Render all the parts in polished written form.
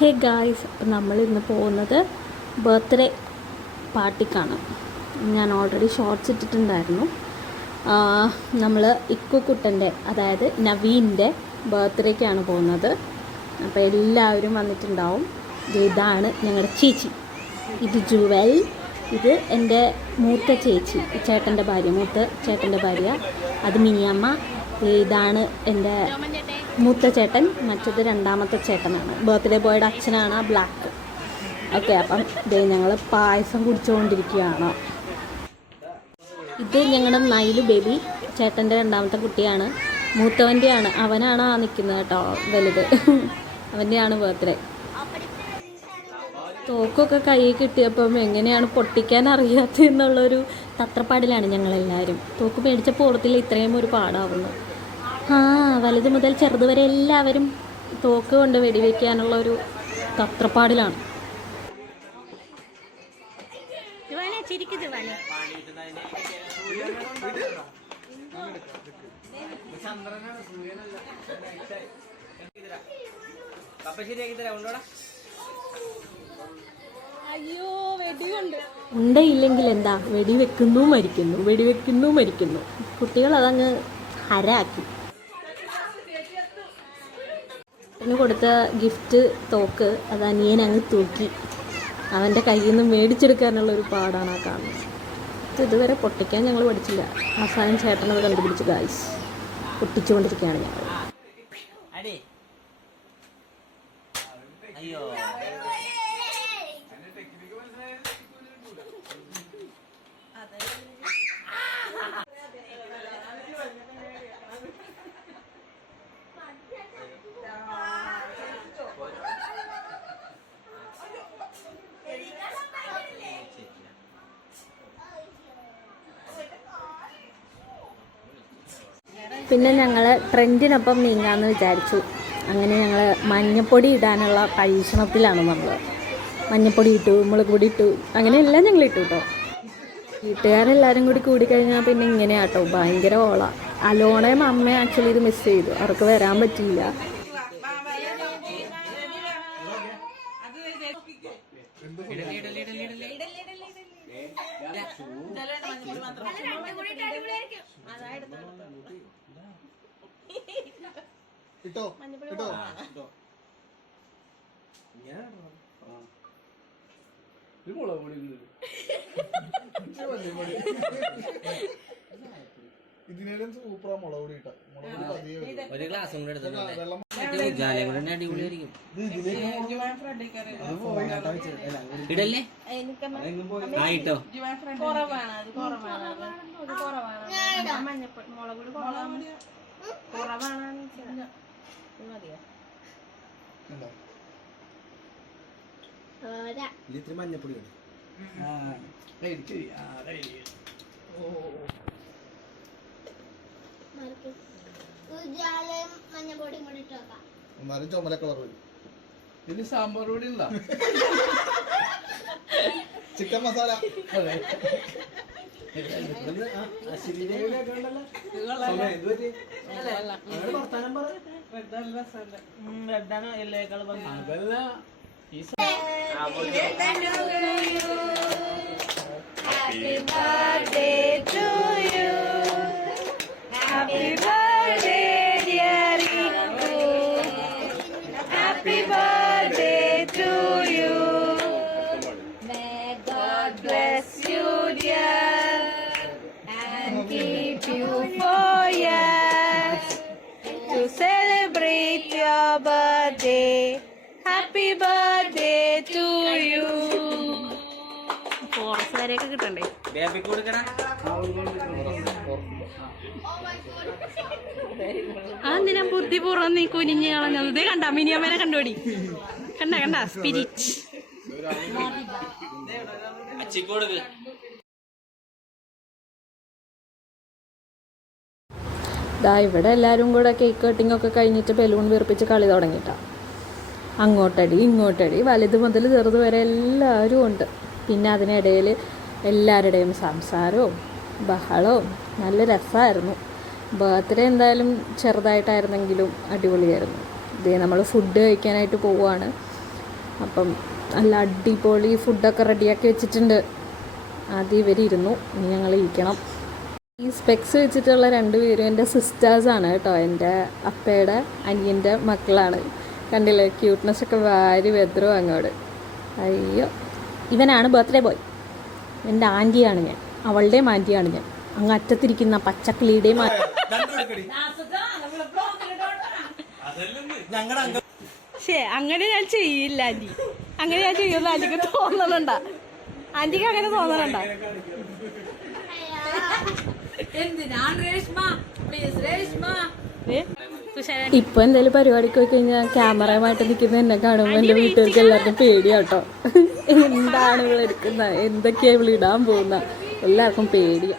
Hey guys, അപ്പം നമ്മളിന്ന് പോകുന്നത് ബർത്ത്ഡേ പാർട്ടിക്കാണ്. ഞാൻ ഓൾറെഡി ഷോർട്സ് ഇട്ടിട്ടുണ്ടായിരുന്നു. നമ്മൾ ഇക്കുക്കുട്ടൻ്റെ, അതായത് നവീൻ്റെ ബർത്ത്ഡേക്കാണ് പോകുന്നത്. അപ്പോൾ എല്ലാവരും വന്നിട്ടുണ്ടാവും. ഇതാണ് ഞങ്ങളുടെ ചേച്ചി, ഇത് ജുവൽ, ഇത് എൻ്റെ മൂത്ത ചേച്ചി, ചേട്ടൻ്റെ ഭാര്യ, മൂത്ത ചേട്ടൻ്റെ ഭാര്യ, അത് മിനിയമ്മ. ഇതാണ് എൻ്റെ മൂത്ത ചേട്ടൻ, മറ്റത് രണ്ടാമത്തെ ചേട്ടനാണ്, ബർത്ത്ഡേ ബോയുടെ അച്ഛനാണ് ആ ബ്ലാക്ക്. ഓക്കെ, അപ്പം ഇതേ ഞങ്ങൾ പായസം കുടിച്ചുകൊണ്ടിരിക്കുകയാണ്. ഇത് ഞങ്ങളുടെ നൈലു ബേബി, ചേട്ടൻ്റെ രണ്ടാമത്തെ കുട്ടിയാണ്, മൂത്തവൻ്റെയാണ്, അവനാണ് ആ നിൽക്കുന്നത് കേട്ടോ, വലുത്, അവൻ്റെയാണ് ബർത്ത്ഡേ. തോക്കൊക്കെ കയ്യിൽ കിട്ടിയപ്പം എങ്ങനെയാണ് പൊട്ടിക്കാൻ അറിയാത്തതെന്നുള്ളൊരു തത്രപ്പാടിലാണ് ഞങ്ങളെല്ലാവരും. തോക്ക് മേടിച്ചപ്പോൾ ഓർത്തില്ല ഇത്രയും ഒരു പാടാവുന്നു. വലുത് മുതൽ ചെറുത് വരെ എല്ലാവരും തോക്ക് കൊണ്ട് വെടിവെക്കാനുള്ള ഒരു തത്രപ്പാടിലാണ്. അയ്യോ, വെടിയുണ്ട്. ഉണ്ടയില്ലെങ്കിൽ എന്താ, വെടിവെക്കുന്നു മരിക്കുന്നു, വെടിവെക്കുന്നു മരിക്കുന്നു. കുട്ടികൾ അതങ്ങ് ഹരാക്കി. അവന് കൊടുത്ത ഗിഫ്റ്റ് തോക്ക് അത് അനിയൻ അങ്ങ് തൂക്കി അവൻ്റെ കയ്യിൽ നിന്ന് മേടിച്ചെടുക്കാനുള്ളൊരു പാടാണ് ആ കാണുന്നത്. ഇതുവരെ പൊട്ടിക്കാൻ ഞങ്ങൾ പഠിച്ചില്ല. അവസാനം ചേട്ടനത് കണ്ടുപിടിച്ച് ഗായ്സ് പൊട്ടിച്ചുകൊണ്ടിരിക്കുകയാണ് ഞങ്ങൾ. പിന്നെ ഞങ്ങൾ ട്രെൻഡിനൊപ്പം നീങ്ങാമെന്ന് വിചാരിച്ചു. അങ്ങനെ ഞങ്ങൾ മഞ്ഞപ്പൊടി ഇടാനുള്ള പരീക്ഷണത്തിലാണ് നമ്മൾ. മഞ്ഞപ്പൊടി ഇട്ടു, മുളക് പൊടി ഇട്ടു, അങ്ങനെയെല്ലാം ഞങ്ങൾ ഇട്ടു കേട്ടോ. വീട്ടുകാരെല്ലാവരും കൂടി കൂടിക്കഴിഞ്ഞാൽ പിന്നെ ഇങ്ങനെയാട്ടോ, ഭയങ്കര ഓള. അലോണയും അമ്മയും ആക്ച്വലി ഇത് മിസ് ചെയ്തു, അവർക്ക് വരാൻ പറ്റിയില്ല. ഇട്ടോ ഇട്ടോ ഇതിനേലും സൂപ്പറാ മുളക് പൊടി ഇട്ട. ഒരു ഗ്ലാസും കൂടെ എടുത്തിട്ടുണ്ട്. ഇടല്ലേ ആയിട്ടോ. ഇത്തിരി മഞ്ഞപ്പൊടി എന്നാലും ചുമല കളർ വരും. ഇത് സാമ്പാർ പൊടി ഉള്ള chicken masala. Happy birthday to you. Happy birthday dear Riku. Happy birthday to you. May God bless you dear and keep you for years to celebrate your birthday. Happy birthday to you. Forest വരെയൊക്കെ കിട്ടണ്ടേ? അതെന്തിനാ ബുദ്ധിപൂർവ്വം നീ കുനിഞ്ഞ് കളഞ്ഞത്? ഇതേ കണ്ട മിനിയമ്മനെ കണ്ടുപിടി, കണ്ട സ്പിരിറ്റ്. ഇവിടെ എല്ലാവരും കൂടെ കേക്ക് കട്ടിങ് ഒക്കെ കഴിഞ്ഞിട്ട് ബലൂൺ വീർപ്പിച്ച് കളി തുടങ്ങിയിട്ടാണ്. അങ്ങോട്ടടി ഇങ്ങോട്ടടി, വലുത് മുതൽ ചെറുത് വരെ എല്ലാവരും ഉണ്ട്. പിന്നെ അതിനിടയിൽ എല്ലാവരുടെയും സംസാരവും ബഹളവും നല്ല രസമായിരുന്നു. ബർത്ത്ഡേ എന്തായാലും ചെറുതായിട്ടായിരുന്നെങ്കിലും അടിപൊളിയായിരുന്നു. ഇതേ നമ്മൾ ഫുഡ് കഴിക്കാനായിട്ട് പോവുകയാണ്. അപ്പം നല്ല അടിപൊളി ഫുഡൊക്കെ റെഡിയാക്കി വെച്ചിട്ടുണ്ട്. ആദ്യം ഇവരിരുന്നു, ഇനി ഞങ്ങൾ ഇരിക്കണം. ഈ സ്പെക്സ് വെച്ചിട്ടുള്ള രണ്ടുപേരും എൻ്റെ സിസ്റ്റേഴ്സാണ് കേട്ടോ. എൻ്റെ അപ്പയുടെ അനിയൻ്റെ മക്കളാണ്. കണ്ടില്ലേ, ക്യൂട്ട്നെസ് ഒക്കെ വാരി വെദ്രോ അങ്ങോട്ട്. അയ്യോ, ഇവനാണ് ബർത്ത്ഡേ ബോയ്. എൻ്റെ ആൻറ്റിയാണ് ഞാൻ, അവളുടെയും ആൻറ്റിയാണ് ഞാൻ. അങ്ങ് അറ്റത്തിരിക്കുന്ന പച്ചക്കിളിയുടെയും അങ്ങനെ ഞാൻ ചെയ്യില്ല ആന്റി. അങ്ങനെ ഞാൻ ചെയ്യുന്ന ആന്റിക്ക് തോന്നണുണ്ട? ആന്റിക്ക് അങ്ങനെ തോന്നണുണ്ട? ഇപ്പൊ എന്തെങ്കിലും പരിപാടിക്ക് പോയി കഴിഞ്ഞാൽ ക്യാമറയുമായിട്ട് നിൽക്കുന്ന എന്നെ കാണുമ്പോൾ എൻ്റെ വീട്ടുകാർക്ക് എല്ലാവർക്കും പേടിയാട്ടോ. എന്താണ് ഇവിടെ എടുക്കുന്നത്, എന്തൊക്കെയാ ഇവിടെ ഇടാൻ പോകുന്ന, എല്ലാവർക്കും പേടിയാ.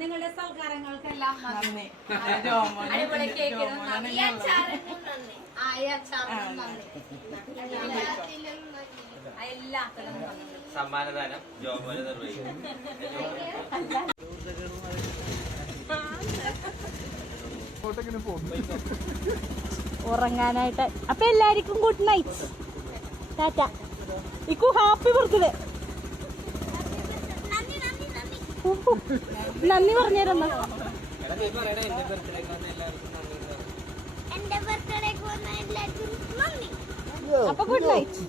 നിങ്ങളുടെ സൽക്കാരങ്ങൾക്കെല്ലാം നന്ദി. അടിപൊളി കേക്ക് സമ്മാനദാനം ജോമോന് നിർവഹിക്കും. ഉറങ്ങാനായിട്ട്. അപ്പൊ എല്ലാവർക്കും ഗുഡ് നൈറ്റ്, ടാറ്റ. ഇക്കു ഹാപ്പി ബർത്ത്ഡേ. നന്ദി പറഞ്ഞേരമ്മ. അപ്പൊ ഗുഡ് നൈറ്റ്.